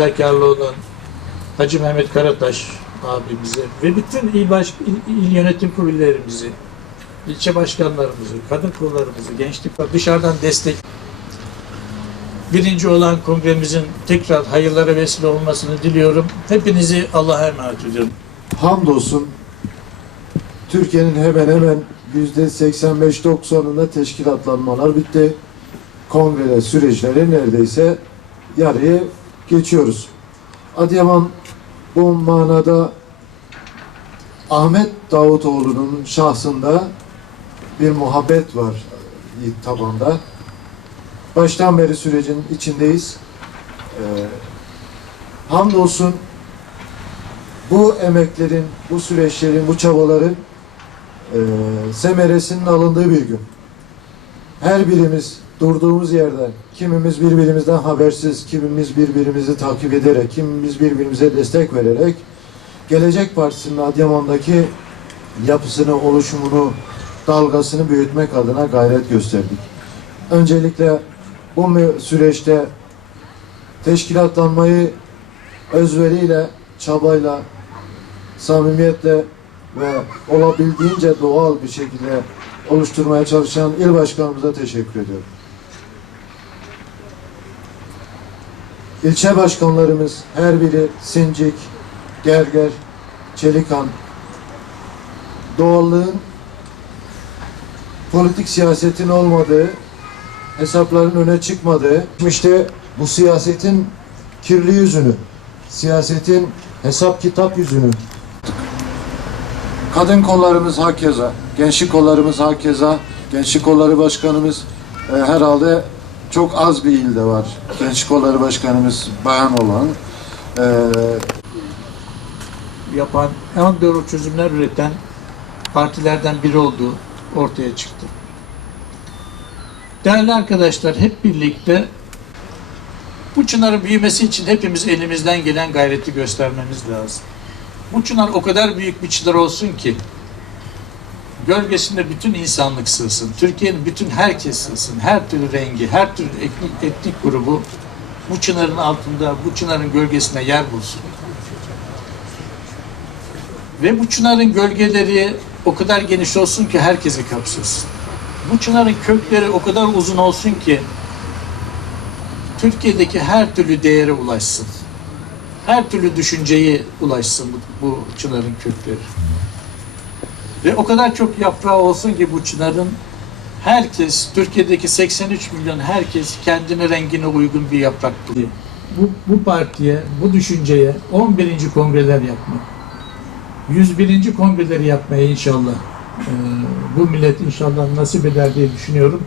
fedakarlığı olan Hacı Mehmet Karataş abimize ve bütün il, baş, il, il yönetim kurullarımızı, ilçe başkanlarımızı, kadın kollarımızı, gençlik dışarıdan destek birinci olan kongremizin tekrar hayırlara vesile olmasını diliyorum. Hepinizi Allah'a emanet ediyorum. Hamdolsun Türkiye'nin hemen hemen yüzde 85-90'ında teşkilatlanmalar bitti. Kongre süreçleri neredeyse yarıyı geçiyoruz. Adıyaman bu manada Ahmet Davutoğlu'nun şahsında bir muhabbet var tabanda. Baştan beri sürecin içindeyiz. Ee, hamdolsun bu emeklerin, bu süreçlerin, bu çabaların e, semeresinin alındığı bir gün. Her birimiz durduğumuz yerden, kimimiz birbirimizden habersiz, kimimiz birbirimizi takip ederek, kimimiz birbirimize destek vererek Gelecek Partisi'nin Adıyaman'daki yapısını, oluşumunu, dalgasını büyütmek adına gayret gösterdik. Öncelikle bu süreçte teşkilatlanmayı özveriyle, çabayla, samimiyetle ve olabildiğince doğal bir şekilde oluşturmaya çalışan il başkanımıza teşekkür ediyorum. İlçe başkanlarımız her biri Sincik, Gerger, Çelikan, doğallığın politik siyasetin olmadığı, hesapların öne çıkmadığı, işte bu siyasetin kirli yüzünü, siyasetin hesap kitap yüzünü Kadın kollarımız hakeza, gençlik kollarımız hakeza, gençlik kolları başkanımız e, herhalde çok az bir ilde var. Gençlik kolları başkanımız bayan olan. E, yapan, en doğru çözümler üreten partilerden biri olduğu ortaya çıktı. Değerli arkadaşlar hep birlikte bu çınarın büyümesi için hepimiz elimizden gelen gayreti göstermemiz lazım. Bu çınar o kadar büyük bir çınar olsun ki gölgesinde bütün insanlık sığsın. Türkiye'nin bütün herkes sığsın. Her türlü rengi, her türlü etnik, etnik grubu bu çınarın altında, bu çınarın gölgesine yer bulsun. Ve bu çınarın gölgeleri o kadar geniş olsun ki herkesi kapsasın. Bu çınarın kökleri o kadar uzun olsun ki Türkiye'deki her türlü değere ulaşsın. Her türlü düşünceye ulaşsın bu, bu çınarın kökleri. Ve o kadar çok yaprağı olsun ki bu çınarın herkes, Türkiye'deki 83 milyon herkes kendine rengine uygun bir yaprak buluyor. Bu, bu partiye, bu düşünceye 11. kongreler yapmak, 101. kongreleri yapmaya inşallah e, bu millet inşallah nasip eder diye düşünüyorum.